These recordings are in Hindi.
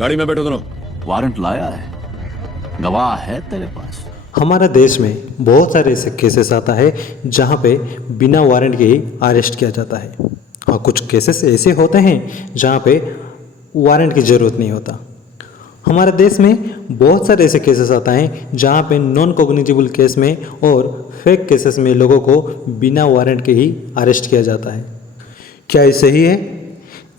गाड़ी में बैठो दोनों। वारंट लाया है, गवाह है तेरे पास? हमारे देश में बहुत सारे ऐसे केसेस आता है जहाँ पे बिना वारंट के ही अरेस्ट किया जाता है। हाँ, कुछ केसेस ऐसे होते हैं जहाँ पे वारंट की ज़रूरत नहीं होता। हमारे देश में बहुत सारे ऐसे केसेस आता है जहाँ पे नॉन कॉग्निजेबल केस में और फेक केसेस में लोगों को बिना वारंट के ही अरेस्ट किया जाता है। क्या ये सही है?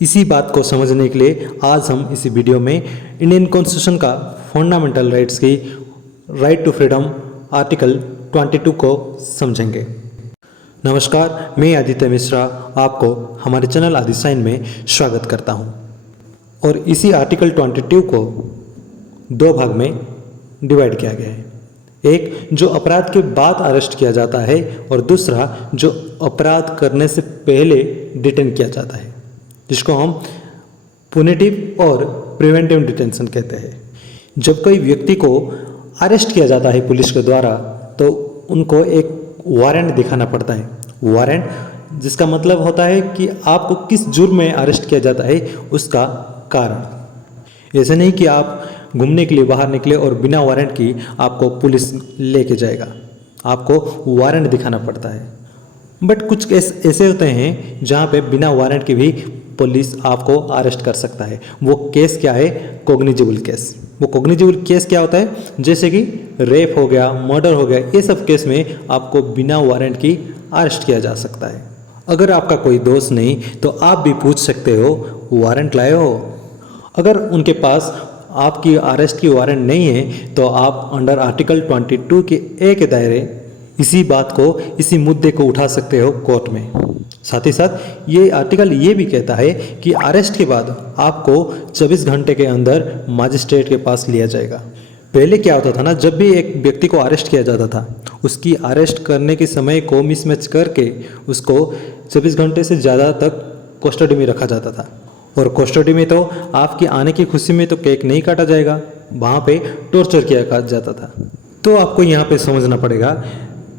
इसी बात को समझने के लिए आज हम इसी वीडियो में इंडियन कॉन्स्टिट्यूशन का फंडामेंटल राइट्स की राइट टू फ्रीडम आर्टिकल 22 को समझेंगे। नमस्कार, मैं आदित्य मिश्रा आपको हमारे चैनल आदि साइन में स्वागत करता हूं। और इसी आर्टिकल 22 को दो भाग में डिवाइड किया गया है। एक जो अपराध के बाद अरेस्ट किया जाता है और दूसरा जो अपराध करने से पहले डिटेन किया जाता है, जिसको हम पुनिटिव और प्रिवेंटिव डिटेंशन कहते हैं। जब कोई व्यक्ति को अरेस्ट किया जाता है पुलिस के द्वारा तो उनको एक वारंट दिखाना पड़ता है। वारंट जिसका मतलब होता है कि आपको किस जुर्म में अरेस्ट किया जाता है उसका कारण। ऐसे नहीं कि आप घूमने के लिए बाहर निकले और बिना वारंट की आपको पुलिस लेके जाएगा, आपको वारंट दिखाना पड़ता है। बट कुछ केस ऐसे होते हैं जहाँ पे बिना वारंट के भी पुलिस आपको अरेस्ट कर सकता है। वो केस क्या है? Cognizable case. वो कॉग्निजेबल केस क्या होता है? जैसे कि रेप हो गया, मर्डर हो गया, ये सब केस में आपको बिना वारंट की अरेस्ट किया जा सकता है। अगर आपका कोई दोस्त नहीं तो आप भी पूछ सकते हो वारंट लाए हो। अगर उनके पास आपकी अरेस्ट की वारंट नहीं है तो आप अंडर आर्टिकल 22 के ए के दायरे इसी मुद्दे को उठा सकते हो कोर्ट में। साथ ही साथ ये आर्टिकल ये भी कहता है कि अरेस्ट के बाद आपको 24 घंटे के अंदर मजिस्ट्रेट के पास लिया जाएगा। पहले क्या होता था ना, जब भी एक व्यक्ति को अरेस्ट किया जाता था उसकी अरेस्ट करने के समय को मिसमैच करके उसको 24 घंटे से ज़्यादा तक कस्टडी में रखा जाता था। और कस्टडी में तो आपकी आने की खुशी में तो केक नहीं काटा जाएगा, वहाँ पे टॉर्चर किया जाता था। तो आपको यहाँ पे समझना पड़ेगा।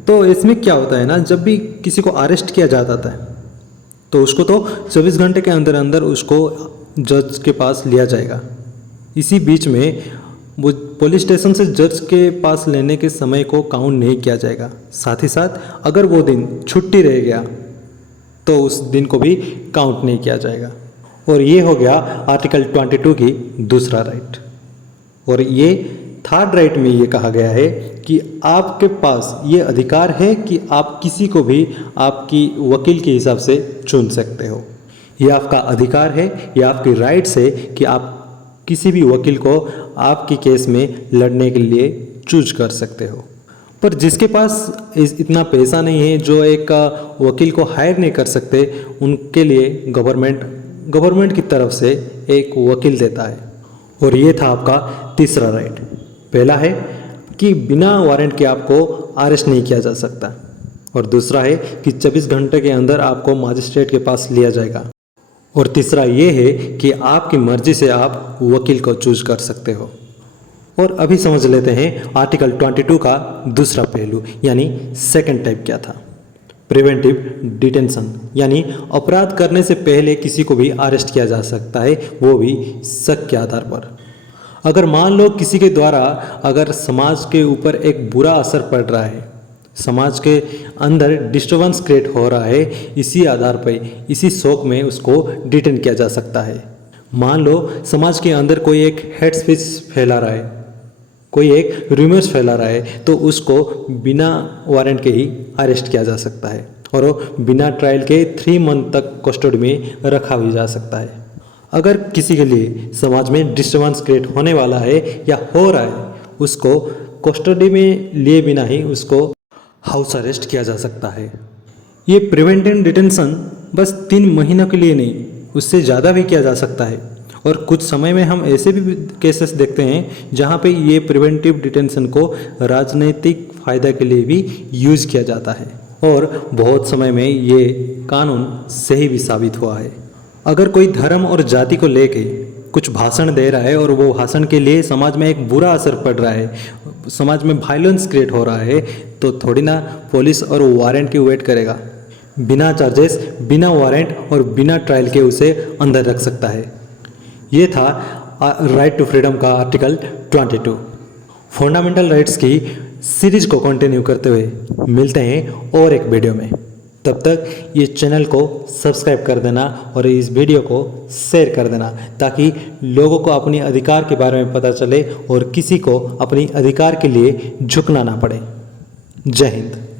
तो इसमें क्या होता है ना, जब भी किसी को अरेस्ट किया जाता था तो उसको तो 24 घंटे के अंदर अंदर उसको जज के पास लिया जाएगा। इसी बीच में वो पुलिस स्टेशन से जज के पास लेने के समय को काउंट नहीं किया जाएगा। साथ ही साथ अगर वो दिन छुट्टी रह गया तो उस दिन को भी काउंट नहीं किया जाएगा। और ये हो गया आर्टिकल 22 की दूसरा राइट। और ये थर्ड राइट में ये कहा गया है कि आपके पास ये अधिकार है कि आप किसी को भी आपकी वकील के हिसाब से चुन सकते हो। ये आपका अधिकार है, ये आपकी राइट्स है कि आप किसी भी वकील को आपकी केस में लड़ने के लिए चूज कर सकते हो। पर जिसके पास इतना पैसा नहीं है, जो एक वकील को हायर नहीं कर सकते, उनके लिए गवर्नमेंट की तरफ से एक वकील देता है। और ये था आपका तीसरा राइट। पहला है कि बिना वारंट के आपको अरेस्ट नहीं किया जा सकता, और दूसरा है कि 24 घंटे के अंदर आपको मजिस्ट्रेट के पास लिया जाएगा, और तीसरा ये है कि आपकी मर्जी से आप वकील को चूज कर सकते हो। और अभी समझ लेते हैं आर्टिकल 22 का दूसरा पहलू यानी सेकंड टाइप क्या था। प्रिवेंटिव डिटेंशन, यानी अपराध करने से पहले किसी को भी अरेस्ट किया जा सकता है, वो भी शक के आधार पर। अगर मान लो किसी के द्वारा अगर समाज के ऊपर एक बुरा असर पड़ रहा है, समाज के अंदर डिस्टर्बेंस क्रिएट हो रहा है, इसी आधार पर इसी शौक में उसको डिटेन किया जा सकता है। मान लो समाज के अंदर कोई एक हेट स्पीच फैला रहा है, कोई एक रूमर्स फैला रहा है, तो उसको बिना वारंट के ही अरेस्ट किया जा सकता है और वो बिना ट्रायल के 3 मंथ तक कस्टडी में रखा भी जा सकता है। अगर किसी के लिए समाज में डिस्टर्बेंस क्रिएट होने वाला है या हो रहा है, उसको कस्टडी में लिए बिना ही उसको हाउस अरेस्ट किया जा सकता है। ये प्रिवेंटिव डिटेंशन बस 3 महीनों के लिए नहीं, उससे ज़्यादा भी किया जा सकता है। और कुछ समय में हम ऐसे भी केसेस देखते हैं जहाँ पे ये प्रिवेंटिव डिटेंशन को राजनीतिक फ़ायदा के लिए भी यूज़ किया जाता है, और बहुत समय में ये कानून सही भी साबित हुआ है। अगर कोई धर्म और जाति को लेके कुछ भाषण दे रहा है और वो भाषण के लिए समाज में एक बुरा असर पड़ रहा है, समाज में वायलेंस क्रिएट हो रहा है, तो थोड़ी ना पुलिस और वारंट की वेट करेगा। बिना चार्जेस, बिना वारंट और बिना ट्रायल के उसे अंदर रख सकता है। ये था राइट टू फ्रीडम का आर्टिकल 22। फंडामेंटल राइट्स की सीरीज को कंटिन्यू करते हुए मिलते हैं और एक वीडियो में। तब तक ये चैनल को सब्सक्राइब कर देना और इस वीडियो को शेयर कर देना, ताकि लोगों को अपने अधिकार के बारे में पता चले और किसी को अपनी अधिकार के लिए झुकना ना पड़े। जय हिंद।